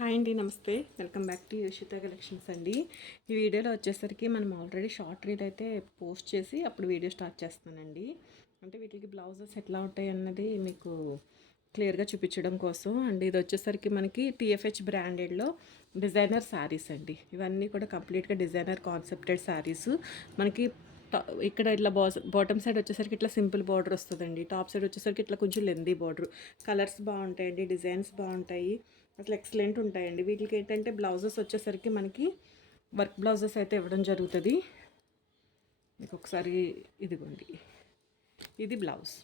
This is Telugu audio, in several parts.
హాయ్ అండి, నమస్తే. వెల్కమ్ బ్యాక్ టు యోషిత కలెక్షన్స్ అండి. ఈ వీడియోలో వచ్చేసరికి మనం ఆల్రెడీ షార్ట్ రీల్ అయితే పోస్ట్ చేసి అప్పుడు వీడియో స్టార్ట్ చేస్తానండి. అంటే వీటికి బ్లౌజెస్ ఎట్లా ఉంటాయి అన్నది మీకు క్లియర్గా చూపించడం కోసం. అండ్ ఇది వచ్చేసరికి మనకి టీఎఫ్హెచ్ బ్రాండెడ్లో డిజైనర్ శారీస్ అండి. ఇవన్నీ కూడా కంప్లీట్గా డిజైనర్ కాన్సెప్టెడ్ శారీస్. మనకి ఇక్కడ ఇట్లా బాటమ్ సైడ్ వచ్చేసరికి ఇట్లా సింపుల్ బార్డర్ వస్తుందండి. టాప్ సైడ్ వచ్చేసరికి ఇట్లా కొంచెం లెందీ బార్డర్. కలర్స్ బాగుంటాయండి, డిజైన్స్ బాగుంటాయి, అసలు ఎక్సలెంట్ ఉంటాయండి. వీటికి ఏంటంటే బ్లౌజెస్ వచ్చేసరికి మనకి వర్క్ బ్లౌజెస్ అయితే ఇవ్వడం జరుగుతుంది. మీకు ఒకసారి ఇదిగోండి, ఇది బ్లౌజ్.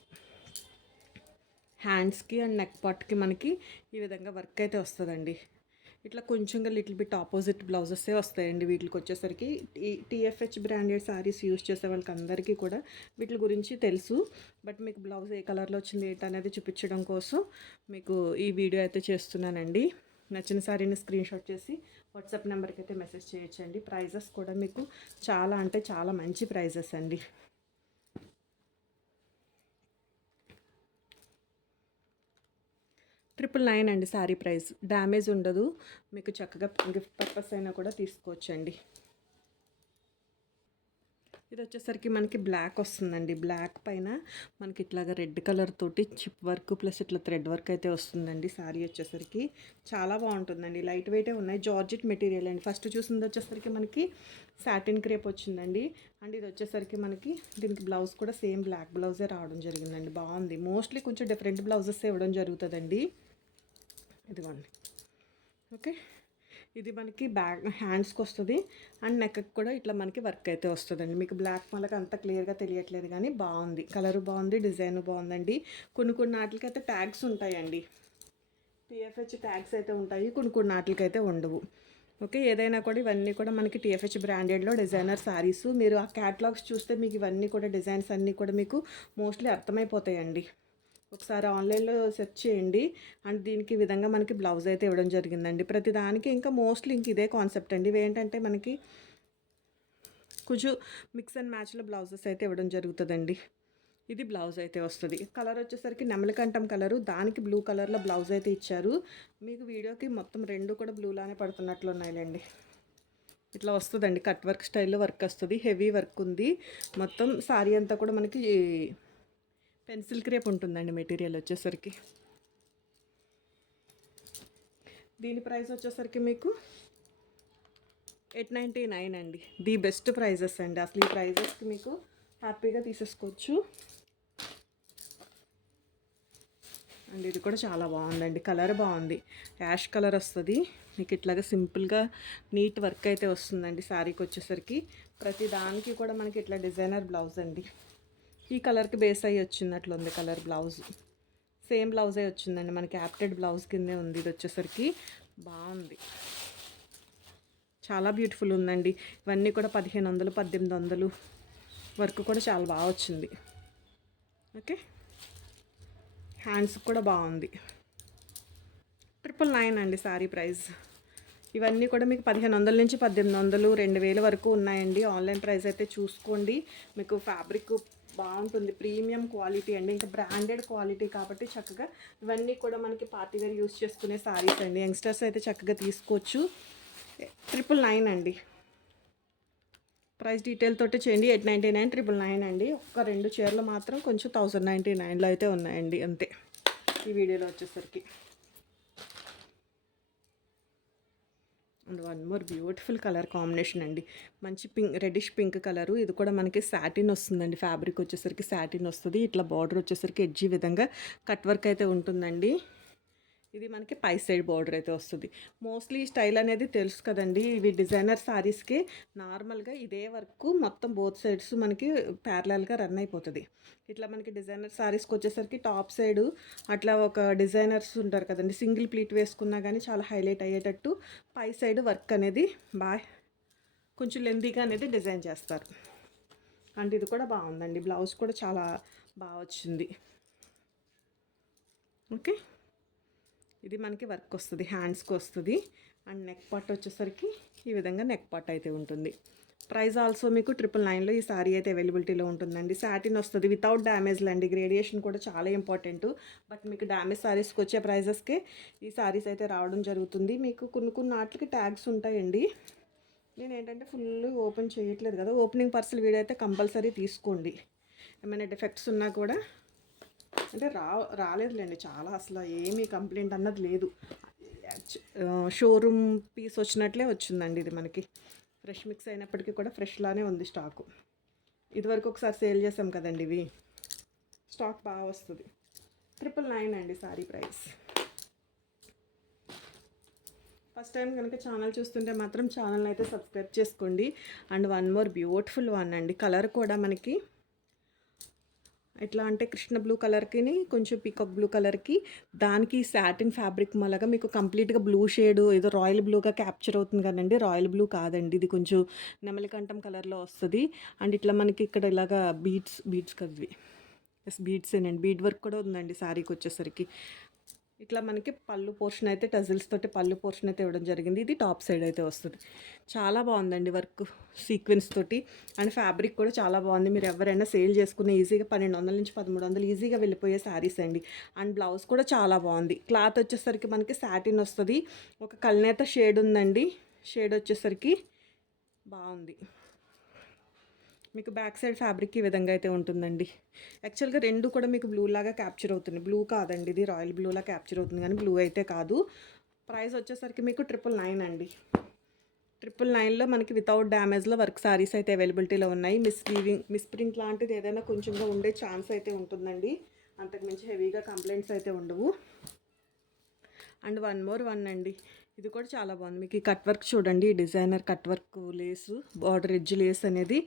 హ్యాండ్స్కి అండ్ నెక్ పార్ట్కి మనకి ఈ విధంగా వర్క్ అయితే వస్తుందండి. ఇట్లా కొంచెంగా లిటిల్ బిట్ ఆపోజిట్ బ్లౌజెసే వస్తాయండి వీటికి వచ్చేసరికి. ఈ టీఎఫ్హెచ్ బ్రాండెడ్ శారీస్ యూజ్ చేసే వాళ్ళకి అందరికీ కూడా వీటి గురించి తెలుసు. బట్ మీకు బ్లౌజ్ ఏ కలర్లో వచ్చింది ఏంటనేది చూపించడం కోసం మీకు ఈ వీడియో అయితే చేస్తున్నానండి. నచ్చిన శారీని స్క్రీన్ షాట్ చేసి వాట్సాప్ నెంబర్కి అయితే మెసేజ్ చేయొచ్చండి. ప్రైజెస్ కూడా మీకు చాలా అంటే చాలా మంచి ప్రైజెస్ అండి. $999 అండి శారీ ప్రైస్. డ్యామేజ్ ఉండదు, మీకు చక్కగా గిఫ్ట్ పర్పస్ అయినా కూడా తీసుకోవచ్చండి. ఇది వచ్చేసరికి మనకి బ్లాక్ వస్తుందండి. బ్లాక్ పైన మనకి ఇట్లాగా రెడ్ కలర్ తోటి చిప్ వర్క్ ప్లస్ ఇట్లా థ్రెడ్ వర్క్ అయితే వస్తుందండి. శారీ వచ్చేసరికి చాలా బాగుంటుందండి. లైట్ వెయిటే ఉన్నాయి, జార్జెట్ మెటీరియల్ అండి. ఫస్ట్ చూసింది వచ్చేసరికి మనకి సాటిన్ క్రేప్ వచ్చిందండి. అండ్ ఇది వచ్చేసరికి మనకి దీనికి బ్లౌజ్ కూడా సేమ్ బ్లాక్ బ్లౌజే రావడం జరిగిందండి. బాగుంది. మోస్ట్లీ కొంచెం డిఫరెంట్ బ్లౌజెస్ ఇవ్వడం జరుగుతుందండి. ఇదిగోండి, ఓకే. ఇది మనకి బ్యాక్ హ్యాండ్స్కి వస్తుంది అండ్ నెక్కి కూడా ఇట్లా మనకి వర్క్ అయితే వస్తుందండి. మీకు బ్లాక్ మనకి అంత క్లియర్గా తెలియట్లేదు కానీ బాగుంది, కలరు బాగుంది, డిజైన్ బాగుందండి. కొన్ని నాటికైతే ట్యాగ్స్ ఉంటాయండి, టీఎఫ్హెచ్ ట్యాగ్స్ అయితే ఉంటాయి, కొన్ని నాటికైతే ఉండవు. ఓకే, ఏదైనా కూడా ఇవన్నీ కూడా మనకి టీఎఫ్హెచ్ బ్రాండెడ్లో డిజైనర్ శారీస్. మీరు ఆ క్యాటలాగ్స్ చూస్తే మీకు ఇవన్నీ కూడా డిజైన్స్ అన్నీ కూడా మీకు మోస్ట్లీ అర్థమైపోతాయండి. ఒకసారి ఆన్లైన్లో సెర్చ్ చేయండి. అండ్ దీనికి ఈ విధంగా మనకి బ్లౌజ్ అయితే ఇవ్వడం జరిగిందండి. ప్రతి దానికి ఇంకా మోస్ట్లీ ఇంక ఇదే కాన్సెప్ట్ అండి. ఇవేంటంటే మనకి కొంచెం మిక్స్ అండ్ మ్యాచ్లో బ్లౌజెస్ అయితే ఇవ్వడం జరుగుతుందండి. ఇది బ్లౌజ్ అయితే వస్తుంది. కలర్ వచ్చేసరికి నెమలికంఠం కలరు, దానికి బ్లూ కలర్లో బ్లౌజ్ అయితే ఇచ్చారు. మీకు వీడియోకి మొత్తం రెండు కూడా బ్లూలానే పడుతున్నట్లు ఉన్నాయిలేండి. ఇట్లా వస్తుందండి, కట్ వర్క్ స్టైల్లో వర్క్ వస్తుంది, హెవీ వర్క్ ఉంది. మొత్తం శారీ అంతా కూడా మనకి పెన్సిల్ క్రేప్ ఉంటుందండి మెటీరియల్ వచ్చేసరికి. దీని ప్రైస్ వచ్చేసరికి మీకు $899 అండి. ది బెస్ట్ ప్రైజెస్ అండి. అసలు ఈ ప్రైజెస్కి మీకు హ్యాపీగా తీసేసుకోవచ్చు. అండ్ ఇది కూడా చాలా బాగుందండి, కలర్ బాగుంది, యాష్ కలర్ వస్తుంది. మీకు ఇట్లాగా సింపుల్గా నీట్ వర్క్ అయితే వస్తుందండి శారీకి వచ్చేసరికి. ప్రతి దానికి కూడా మనకి ఇట్లా డిజైనర్ బ్లౌజ్ అండి. ఈ కలర్కి బేస్ అయ్యి వచ్చినట్లుంది కలర్ బ్లౌజ్. సేమ్ బ్లౌజే వచ్చిందండి మనకి, యాప్టెడ్ బ్లౌజ్ కిందే ఉంది. ఇది వచ్చేసరికి బాగుంది, చాలా బ్యూటిఫుల్ ఉందండి. ఇవన్నీ కూడా 1500 1800 వర్క్ కూడా చాలా బాగా వచ్చింది. ఓకే, హ్యాండ్స్ కూడా బాగుంది. 999 అండి శారీ ప్రైస్. ఇవన్నీ కూడా మీకు 1500 నుంచి 1800 2000 వరకు ఉన్నాయండి. ఆన్లైన్ ప్రైస్ అయితే చూసుకోండి. మీకు ఫ్యాబ్రిక్ బాగుంటుంది, ప్రీమియం క్వాలిటీ అండి, ఇంకా బ్రాండెడ్ క్వాలిటీ కాబట్టి చక్కగా ఇవన్నీ కూడా మనకి పార్టీవేర్ యూస్ చేసుకునే శారీస్ అండి. యంగ్స్టర్స్ అయితే చక్కగా తీసుకోవచ్చు. 999 అండి. ప్రైస్ డీటెయిల్ తోటి చేయండి. 899 999 అండి. ఒక 2 చీరలు మాత్రం కొంచెం 1099లో అయితే ఉన్నాయండి అంతే ఈ వీడియోలో వచ్చేసరికి. And one more beautiful colour combination అండి, మంచి పింక్, రెడిష్ పింక్ కలరు. ఇది కూడా మనకి సాటిన్ వస్తుందండి. ఫ్యాబ్రిక్ వచ్చేసరికి సాటిన్ వస్తుంది. ఇట్లా బార్డర్ వచ్చేసరికి ఎడ్జీ విధంగా కట్ వర్క్ అయితే ఉంటుందండి. ఇది మనకి పై సైడ్ బార్డర్ అయితే వస్తుంది. మోస్ట్లీ స్టైల్ అనేది తెలుసు కదండి, ఇవి డిజైనర్ శారీస్కి నార్మల్గా ఇదే వర్క్ మొత్తం బోత్ సైడ్స్ మనకి ప్యారలల్గా రన్ అయిపోతుంది. ఇట్లా మనకి డిజైనర్ శారీస్కి వచ్చేసరికి టాప్ సైడ్ అట్లా ఒక డిజైనర్స్ ఉంటారు కదండి, సింగిల్ ప్లీట్ వేసుకున్నా కానీ చాలా హైలైట్ అయ్యేటట్టు పై సైడ్ వర్క్ అనేది బాగా కొంచెం లెందీగా అనేది డిజైన్ చేస్తారు. అంటే ఇది కూడా బాగుందండి, బ్లౌజ్ కూడా చాలా బాగా వచ్చింది. ఓకే, ఇది మనకి వర్క్ వస్తుంది, హ్యాండ్స్కి వస్తుంది. అండ్ నెక్ పార్ట్ వచ్చేసరికి ఈ విధంగా నెక్ పార్ట్ అయితే ఉంటుంది. ప్రైస్ ఆల్సో మీకు 999లో ఈ సారీ అయితే అవైలబిలిటీలో ఉంటుందండి. సాటిన్ వస్తుంది వితౌట్ డ్యామేజ్లు అండి. గ్రేడియేషన్ కూడా చాలా ఇంపార్టెంట్. బట్ మీకు డ్యామేజ్ సారీస్కి వచ్చే ప్రైజెస్కే ఈ సారీస్ అయితే రావడం జరుగుతుంది. మీకు కొన్ని వాటికి ట్యాగ్స్ ఉంటాయండి. నేను ఏంటంటే ఫుల్ ఓపెన్ చేయట్లేదు కదా, ఓపెనింగ్ పర్సల్ వీడియో అయితే కంపల్సరీ తీసుకోండి. ఏమైనా డిఫెక్ట్స్ ఉన్నా కూడా అంటే రాలేదులేండి, చాలా అసలు ఏమీ కంప్లైంట్ అన్నది లేదు. షోరూమ్ పీస్ వచ్చినట్లే వచ్చిందండి ఇది మనకి. ఫ్రెష్ మిక్స్ అయినప్పటికీ కూడా ఫ్రెష్లానే ఉంది స్టాకు. ఇదివరకు ఒకసారి సేల్ చేసాం కదండి, ఇవి స్టాక్ బాగా వస్తుంది. 999 అండి సారీ ప్రైస్. ఫస్ట్ టైం కనుక ఛానల్ చూస్తుంటే మాత్రం ఛానల్ని అయితే సబ్స్క్రైబ్ చేసుకోండి. And one more beautiful one అండి. కలర్ కూడా మనకి ఎట్లా అంటే కృష్ణ బ్లూ కలర్కి కొంచెం పీకాక్ బ్లూ కలర్కి దానికి సాటిన్ ఫ్యాబ్రిక్ మళ్ళగా మీకు కంప్లీట్గా బ్లూ షేడ్ ఏదో రాయల్ బ్లూగా క్యాప్చర్ అవుతుంది కదండి. రాయల్ బ్లూ కాదండి, ఇది కొంచెం నెమలికంఠం కలర్లో వస్తుంది. అండ్ ఇట్లా మనకి ఇక్కడ ఇలాగా బీడ్స్ కదివి బీడ్సేనండి. బీడ్ వర్క్ కూడా ఉందండి శారీకి వచ్చేసరికి. ఇట్లా మనకి పళ్ళు పోర్షన్ అయితే టజిల్స్ తోటి పళ్ళు పోర్షన్ అయితే ఇవ్వడం జరిగింది. ఇది టాప్ సైడ్ అయితే వస్తుంది. చాలా బాగుందండి వర్క్ సీక్వెన్స్ తోటి. అండ్ ఫ్యాబ్రిక్ కూడా చాలా బాగుంది. మీరు ఎవరైనా సేల్ చేసుకునే ఈజీగా 1200 నుంచి 1300 ఈజీగా వెళ్ళిపోయే శారీస్ అండి. అండ్ బ్లౌజ్ కూడా చాలా బాగుంది. క్లాత్ వచ్చేసరికి మనకి సాటిన్ వస్తుంది. ఒక కల్నేత షేడ్ ఉందండి. షేడ్ వచ్చేసరికి బాగుంది. మీకు బ్యాక్ సైడ్ ఫ్యాబ్రిక్ ఈ విధంగా అయితే ఉంటుందండి. యాక్చువల్గా రెండు కూడా మీకు బ్లూ లాగా క్యాప్చర్ అవుతుంది. బ్లూ కాదండి, ఇది రాయల్ బ్లూలా క్యాప్చర్ అవుతుంది కానీ బ్లూ అయితే కాదు. ప్రైస్ వచ్చేసరికి మీకు 999 అండి. 999లో మనకి వితౌట్ డ్యామేజ్లో వర్క్ సారీస్ అయితే అవైలబిలిటీలో ఉన్నాయి. మిస్ ప్రింట్ లాంటిది ఏదైనా కొంచెంగా ఉండే ఛాన్స్ అయితే ఉంటుందండి. అంతకుమించి హెవీగా కంప్లైంట్స్ అయితే ఉండవు. అండ్ వన్ మోర్ వన్ అండి, ఇది కూడా చాలా బాగుంది. మీకు ఈ కట్ వర్క్ చూడండి, designer cut work lace border edge lace అనేది.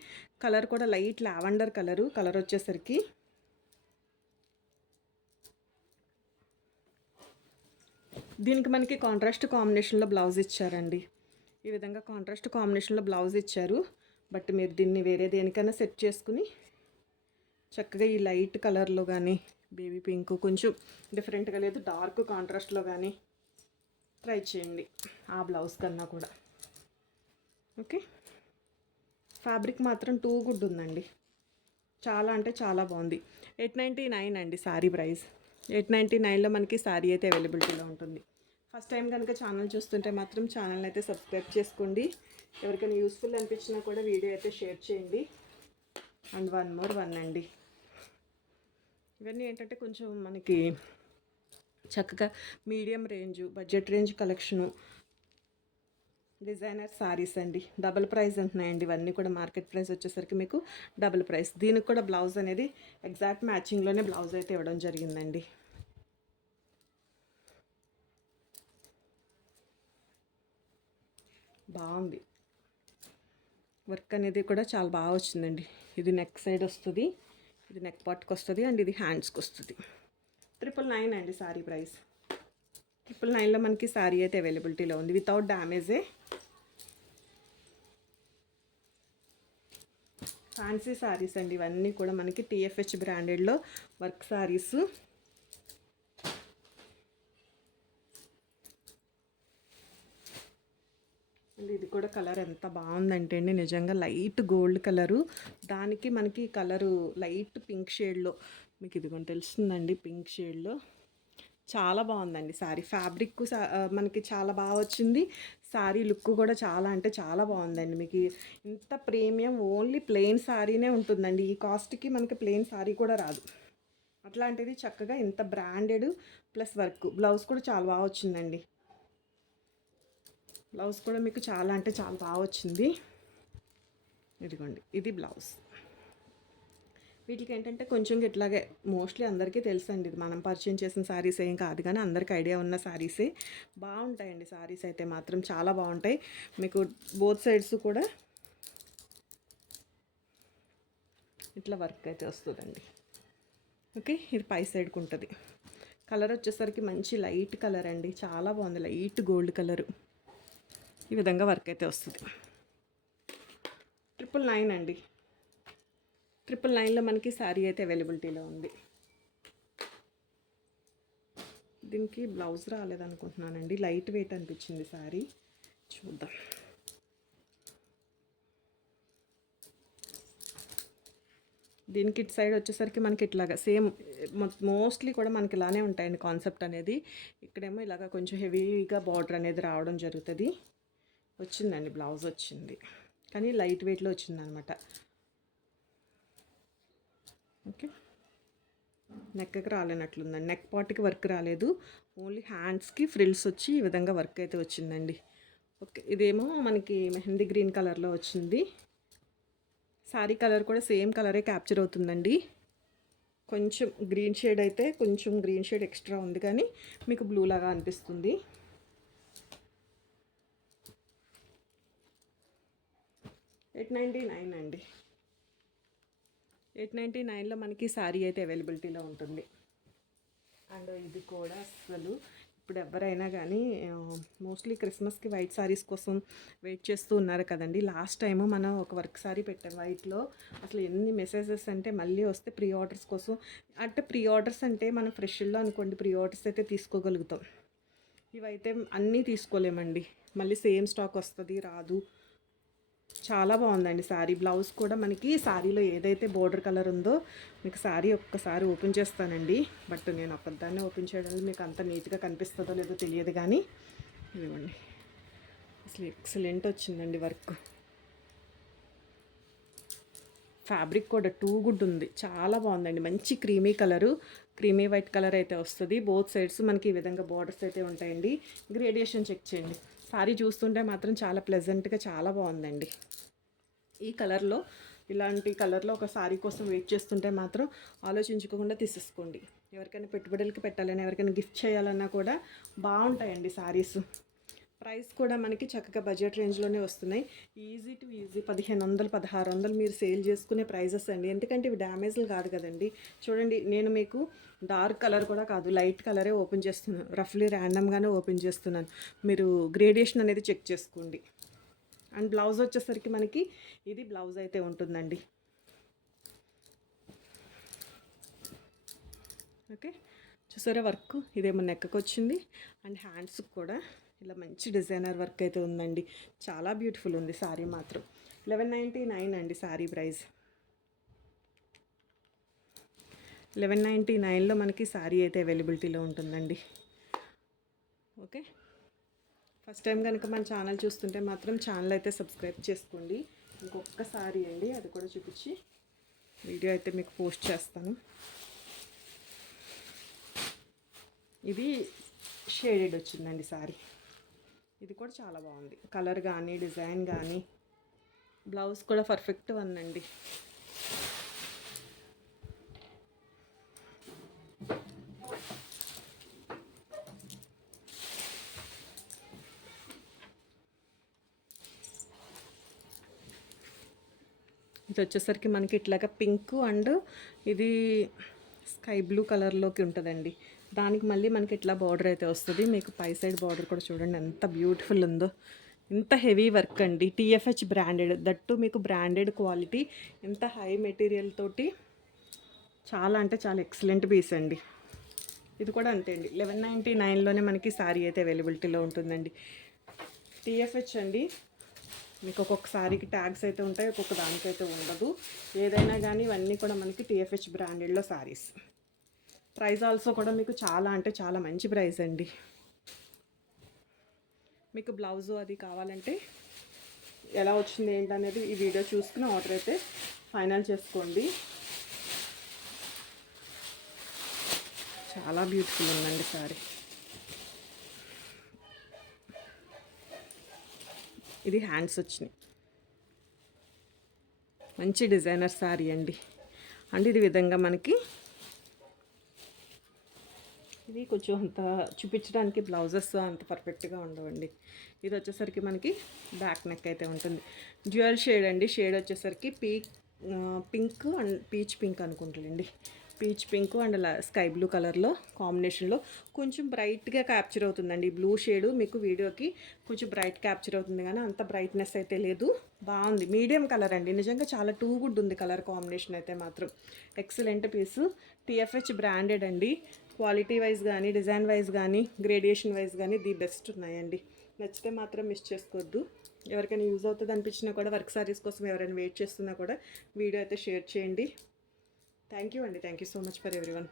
కలర్ కూడా లైట్ లావెండర్ కలర్ వచ్చేసరికి దీనికి మనకి కాంట్రాస్ట్ కాంబినేషన్లో బ్లౌజ్ ఇచ్చారండి. ఈ విధంగా కాంట్రాస్ట్ కాంబినేషన్లో బ్లౌజ్ ఇచ్చారు. బట్ మీరు దీన్ని వేరే దేనికైనా సెట్ చేసుకుని చక్కగా ఈ లైట్ కలర్లో కానీ బేబీ పింక్ కొంచెం డిఫరెంట్గా లేదు డార్క్ కాంట్రాస్ట్లో కానీ ట్రై చేయండి ఆ బ్లౌజ్ కన్నా కూడా. ఓకే, ఫ్యాబ్రిక్ మాత్రం టూ గుడ్ ఉందండి. చాలా అంటే చాలా బాగుంది. 899 అండి శారీ ప్రైస్. 899లో మనకి శారీ అయితే అవైలబిలిటీలో ఉంటుంది. ఫస్ట్ టైం కనుక ఛానల్ చూస్తుంటే మాత్రం ఛానల్ని అయితే సబ్స్క్రైబ్ చేసుకోండి. ఎవరికైనా యూస్ఫుల్ అనిపించినా కూడా వీడియో అయితే షేర్ చేయండి. అండ్ వన్ మోర్ వన్ అండి. ఇవన్నీ ఏంటంటే కొంచెం మనకి చక్కగా medium range budget range collection designer saris అండి. డబుల్ ప్రైస్ ఉంటున్నాయండి ఇవన్నీ కూడా. మార్కెట్ ప్రైస్ వచ్చేసరికి మీకు డబుల్ ప్రైస్. దీనికి కూడా బ్లౌజ్ అనేది ఎగ్జాక్ట్ మ్యాచింగ్లోనే బ్లౌజ్ అయితే ఇవ్వడం జరిగిందండి. బాగుంది వర్క్ అనేది కూడా చాలా బాగా వచ్చిందండి. ఇది నెక్ సైడ్ వస్తుంది, ఇది నెక్ పార్ట్కి వస్తుంది, అండ్ ఇది హ్యాండ్స్కి వస్తుంది. 999 అండి సారీ ప్రైస్. 999లో మనకి సారీ అయితే అవైలబిలిటీలో ఉంది వితౌట్ డ్యామేజే. ఫ్యాన్సీ సారీస్ అండి ఇవన్నీ కూడా మనకి TFH బ్రాండెడ్లో వర్క్ సారీస్. అండ్ ఇది కూడా కలర్ ఎంత బాగుందంటే అండి నిజంగా లైట్ గోల్డ్ కలరు, దానికి మనకి కలరు లైట్ పింక్ షేడ్లో మీకు ఇదిగోని తెలుస్తుందండి. పింక్ షేడ్లో చాలా బాగుందండి శారీ. ఫ్యాబ్రిక్ మనకి చాలా బాగా వచ్చింది. శారీ లుక్ కూడా చాలా అంటే చాలా బాగుందండి. మీకు ఇంత ప్రీమియం ఓన్లీ ప్లెయిన్ శారీనే ఉంటుందండి. ఈ కాస్ట్కి మనకి ప్లెయిన్ శారీ కూడా రాదు. అట్లాంటిది చక్కగా ఇంత బ్రాండెడ్ ప్లస్ వర్క్. బ్లౌజ్ కూడా చాలా బాగా వచ్చిందండి. బ్లౌజ్ కూడా మీకు చాలా అంటే చాలా బాగా వచ్చింది. ఇదిగోండి ఇది బ్లౌజ్. వీటికి ఏంటంటే కొంచెం ఇట్లాగే మోస్ట్లీ అందరికీ తెలుసండి, ఇది మనం పరిచయం చేసిన శారీస్ ఏం కాదు కానీ అందరికీ ఐడియా ఉన్న శారీసే. బాగుంటాయండి శారీస్ అయితే మాత్రం చాలా బాగుంటాయి. మీకు బోత్ సైడ్స్ కూడా ఇట్లా వర్క్ అయితే వస్తుందండి. ఓకే, ఇది పై సైడ్కి ఉంటుంది. కలర్ వచ్చేసరికి మంచి లైట్ కలర్ అండి, చాలా బాగుంది. Light gold colour. ఈ విధంగా వర్క్ అయితే వస్తుంది. 999 అండి. 999లో మనకి శారీ అయితే అవైలబిలిటీలో ఉంది. దీనికి బ్లౌజ్ రాలేదనుకుంటున్నానండి, లైట్ వెయిట్ అనిపించింది శారీ. చూద్దాం. దీనికి ఇటు సైడ్ వచ్చేసరికి మనకి ఇట్లాగా సేమ్ మోస్ట్లీ కూడా మనకి ఇలానే ఉంటాయండి కాన్సెప్ట్ అనేది. ఇక్కడేమో ఇలాగ కొంచెం హెవీగా బార్డర్ అనేది రావడం జరుగుతుంది. వచ్చిందండి, బ్లౌజ్ వచ్చింది, కానీ లైట్ వెయిట్లో వచ్చిందనమాట. ఓకే, నెక్కి రాలేనట్లుందండి, నెక్ పార్ట్కి వర్క్ రాలేదు, ఓన్లీ హ్యాండ్స్కి ఫ్రిల్స్ వచ్చి ఈ విధంగా వర్క్ అయితే వచ్చిందండి. ఓకే, ఇదేమో మనకి మెహందీ గ్రీన్ కలర్లో వచ్చింది. శారీ కలర్ కూడా సేమ్ కలరే క్యాప్చర్ అవుతుందండి. కొంచెం గ్రీన్ షేడ్ అయితే కొంచెం గ్రీన్ షేడ్ ఎక్స్ట్రా ఉంది, కానీ మీకు బ్లూ లాగా అనిపిస్తుంది. $899 అండి. 899లో మనకి శారీ అయితే అవైలబిలిటీలో ఉంటుంది. అండ్ ఇది కూడా అసలు ఇప్పుడు ఎవరైనా కానీ మోస్ట్లీ క్రిస్మస్కి వైట్ శారీస్ కోసం వెయిట్ చేస్తూ ఉన్నారు కదండి. లాస్ట్ టైము మనం ఒక వర్క్ శారీ పెట్టాం వైట్లో. అసలు ఎన్ని మెసేజెస్ అంటే మళ్ళీ వస్తే ప్రీ ఆర్డర్స్ కోసం. అంటే ప్రీ ఆర్డర్స్ అంటే మనం ఫ్రెష్లో అనుకోండి ప్రీ ఆర్డర్స్ అయితే తీసుకోగలుగుతాం. ఇవైతే అన్నీ తీసుకోలేమండి, మళ్ళీ సేమ్ స్టాక్ వస్తుంది రాదు. చాలా బాగుందండి శారీ. బ్లౌజ్ కూడా మనకి శారీలో ఏదైతే బోర్డర్ కలర్ ఉందో మీకు శారీ ఒక్కసారి ఓపెన్ చేస్తానండి. బట్ నేను ఒక్కదాన్నే ఓపెన్ చేయడానికి మీకు అంత నీట్గా కనిపిస్తుందో లేదో తెలియదు, కానీ ఇదిగోండి అసలు ఎక్సలెంట్ వచ్చిందండి వర్క్. ఫ్యాబ్రిక్ కూడా టూ గుడ్ ఉంది, చాలా బాగుందండి. మంచి creamy colour, creamy white colour అయితే వస్తుంది. బోత్ సైడ్స్ మనకి ఈ విధంగా బార్డర్స్ అయితే ఉంటాయండి. గ్రేడియేషన్ చెక్ చేయండి. సారీ చూస్తుంటే మాత్రం చాలా ప్లెజెంట్గా చాలా బాగుందండి. ఈ కలర్లో, ఇలాంటి కలర్లో ఒక సారీ కోసం వెయిట్ చేస్తుంటే మాత్రం ఆలోచించుకోకుండా తీసేసుకోండి. ఎవరికైనా పెట్టుబడులకి పెట్టాలని, ఎవరికైనా గిఫ్ట్ చేయాలన్నా కూడా బాగుంటాయండి సారీస్. ప్రైస్ కూడా మనకి చక్కగా బడ్జెట్ రేంజ్లోనే వస్తున్నాయి. ఈజీ టు ఈజీ 1500, 1600 మీరు సేల్ చేసుకునే ప్రైజెస్ అండి. ఎందుకంటే ఇవి డ్యామేజ్లు కాదు కదండి. చూడండి, నేను మీకు డార్క్ కలర్ కూడా కాదు, లైట్ కలరే ఓపెన్ చేస్తున్నాను, రఫ్లీ ర్యాండమ్గానే ఓపెన్ చేస్తున్నాను. మీరు గ్రేడియేషన్ అనేది చెక్ చేసుకోండి. అండ్ బ్లౌజ్ వచ్చేసరికి మనకి ఇది బ్లౌజ్ అయితే ఉంటుందండి. ఓకే, చూసారా వర్క్, ఇదేమో నెక్కకు వచ్చింది. అండ్ హ్యాండ్స్కి కూడా ఇలా మంచి డిజైనర్ వర్క్ అయితే ఉందండి. చాలా బ్యూటిఫుల్ ఉంది శారీ మాత్రం. 1199 అండి శారీ ప్రైస్. 1199లో మనకి శారీ అయితే అవైలబిలిటీలో ఉంటుందండి. ఓకే, ఫస్ట్ టైం కనుక మన ఛానల్ చూస్తుంటే మాత్రం ఛానల్ అయితే సబ్స్క్రైబ్ చేసుకోండి. ఇంకొక శారీ అండి, అది కూడా చూపించి వీడియో అయితే మీకు పోస్ట్ చేస్తాను. ఇది షేడెడ్ వచ్చిందండి శారీ. ఇది కూడా చాలా బాగుంది, కలర్ కానీ డిజైన్ కానీ. బ్లౌజ్ కూడా పర్ఫెక్ట్ ఉందండి. ఇది వచ్చేసరికి మనకి ఇట్లాగా పింక్ అండ్ ఇది స్కై బ్లూ కలర్లోకి ఉంటుందండి. దానికి మళ్ళీ మనకి ఇట్లా బార్డర్ అయితే వస్తుంది. మీకు పై సైడ్ బార్డర్ కూడా చూడండి ఎంత బ్యూటిఫుల్ ఉందో. ఇంత హెవీ వర్క్ అండి, TFH బ్రాండెడ్, దట్టు మీకు బ్రాండెడ్ క్వాలిటీ, ఇంత హై మెటీరియల్ తోటి చాలా అంటే చాలా ఎక్సలెంట్ పీస్ అండి. ఇది కూడా అంతే అండి, 1199లోనే మనకి శారీ అయితే అవైలబిలిటీలో ఉంటుందండి. TFH అండి. మీకు ఒక్కొక్క శారీకి ట్యాగ్స్ అయితే ఉంటాయి, ఒక్కొక్క దానికైతే ఉండదు. ఏదైనా కానీ ఇవన్నీ కూడా మనకి TFH బ్రాండెడ్లో శారీస్. ప్రైస్ ఆల్సో కూడా మీకు చాలా అంటే చాలా మంచి ప్రైస్ అండి. మీకు బ్లౌజు అది కావాలంటే ఎలా వచ్చింది ఏంటనేది ఈ వీడియో చూసుకుని ఆర్డర్ అయితే ఫైనల్ చేసుకోండి. చాలా బ్యూటిఫుల్ ఉందండి సారీ. ఇది హ్యాండ్స్ వచ్చినాయి, మంచి డిజైనర్ శారీ అండి. అండ్ ఇది విధంగా మనకి ఇది కొంచెం అంత చూపించడానికి బ్లౌజెస్ అంత పర్ఫెక్ట్గా ఉండవండి. ఇది వచ్చేసరికి మనకి బ్యాక్ నెక్ అయితే ఉంటుంది. డ్యూయల్ షేడ్ అండి. షేడ్ వచ్చేసరికి పింక్ అండ్ పీచ్ పింక్ అనుకుంటాండి. Peach pink and sky blue కలర్లో కాంబినేషన్లో కొంచెం బ్రైట్గా క్యాప్చర్ అవుతుందండి. బ్లూ షేడు మీకు వీడియోకి కొంచెం బ్రైట్ క్యాప్చర్ అవుతుంది, కానీ అంత బ్రైట్నెస్ అయితే లేదు. బాగుంది, మీడియం కలర్ అండి. నిజంగా చాలా టూ గుడ్ ఉంది కలర్ కాంబినేషన్ అయితే మాత్రం. ఎక్సలెంట్ పీసు. TFH బ్రాండెడ్ అండి. క్వాలిటీ వైజ్ కానీ, డిజైన్ వైజ్ కానీ, గ్రేడియేషన్ వైజ్ కానీ ది బెస్ట్ ఉన్నాయండి. నచ్చితే మాత్రం మిస్ చేసుకోవద్దు. ఎవరికైనా యూజ్ అవుతుంది అనిపించినా కూడా, వర్క్ సారీస్ కోసం ఎవరైనా వెయిట్ చేస్తున్నా కూడా వీడియో అయితే షేర్ చేయండి. థ్యాంక్ యూ అండి. Thank you so much for everyone.